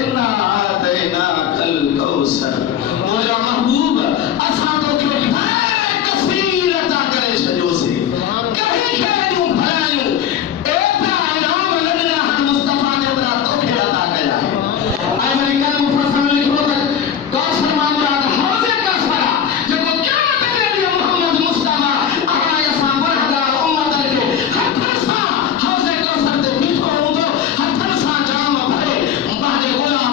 इन्ना आतैना कल कौसर मोजा महबूब असा तो के कसीर अता करे छजो से कहीं खेलूं भलायूं एता इनाम लगना हर मुस्तफा ने बड़ा तोखे अता कया अमेरिकन मुफस्सिर लिखो तक कौसर मामूलात हौजे कौसर जको क़यामत के लिए मोहम्मद मुस्तफा आया सा बरहदा उम्मत के हथन सा हौजे कौसर ते बीठो हूंदो हथन सा जाम भरे बाजे गुलाम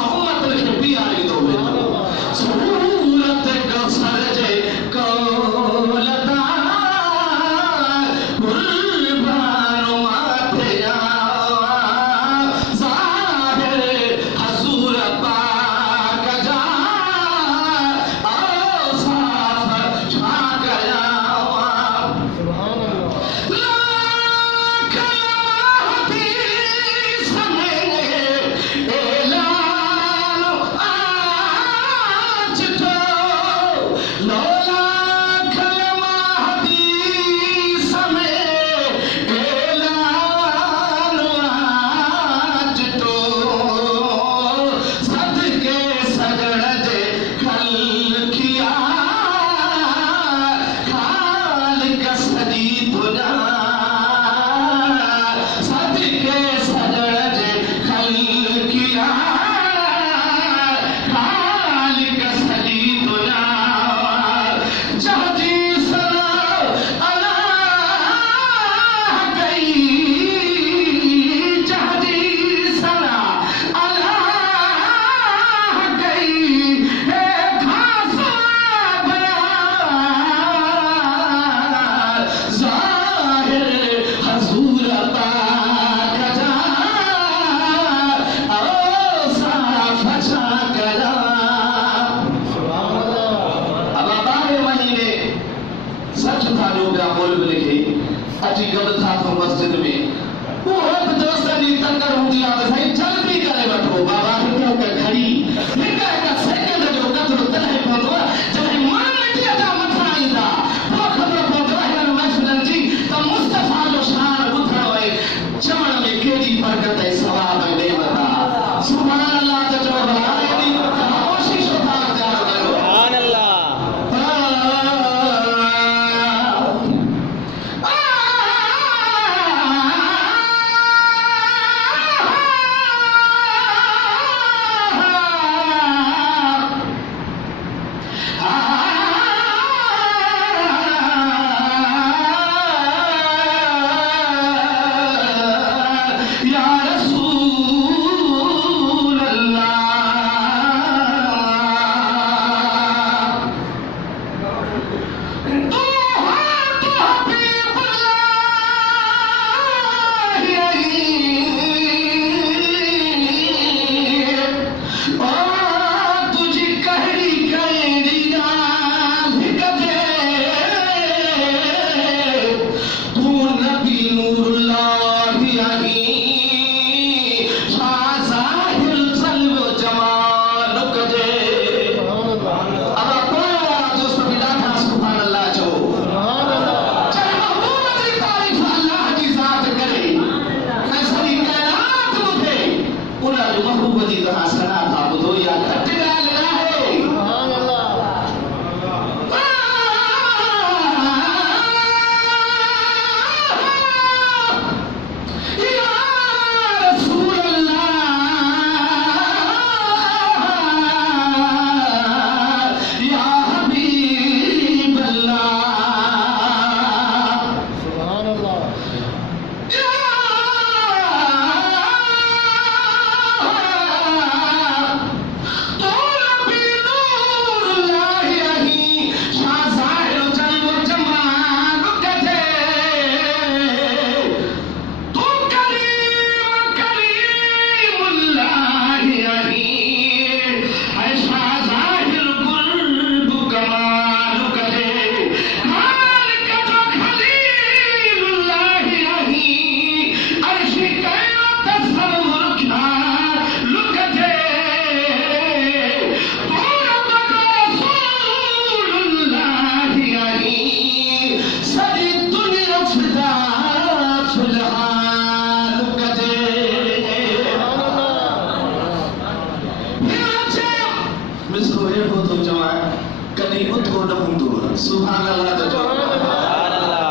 कहीं उठो न हूंदो सुभान अल्लाह त चओ सुभान अल्लाह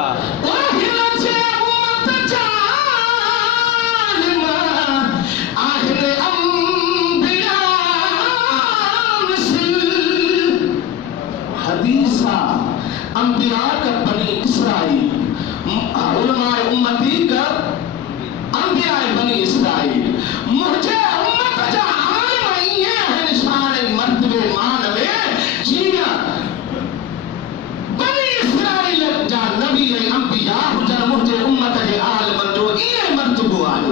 हिन जे उम्मत जालिम आहिनि अंबिया मिसल हदीसा अंबिया का बनी इसराइल उलमा उम्मती का अंबिया बनी इसराइल मुझे उम्मत जा आलिम ये है निशान मर्तबे मान में जिया बनी इसराइल जा नबी अंबिया हुजर मुझे उम्मत जे आलिम जो ये मर्तबो आहे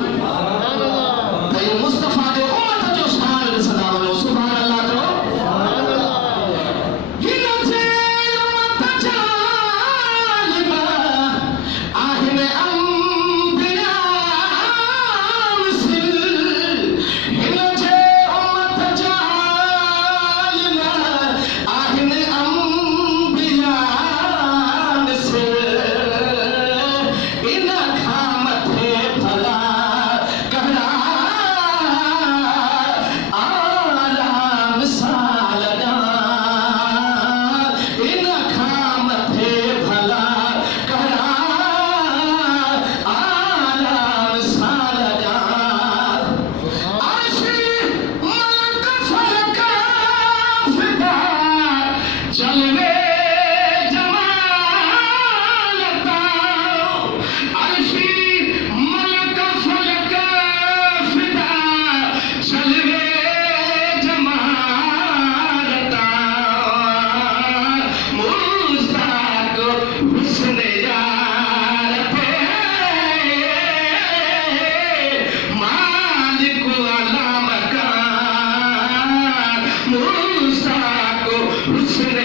त मुस्तफा जो उम्मत जो शान सदा वनो सुभान अल्लाह जो हिन जे उम्मत जा आलिम आहिनि अंबिया मिसल हिन जे उम्मत जा आलिम आहिनि अंबिया मिसल इन खां मथे भला कहिड़ा आला मिसाल ॾांहुं इन खां मथे भला कहिड़ा आला मिसाल ॾांहुं अर्शी मलक फलक फिदा जलवे जमालता अर्शी मलक फलक फिदा जलवे जमालता मुस्ताक हुस्न यार पे मालिक अला मकान मुस्ताक हुस्न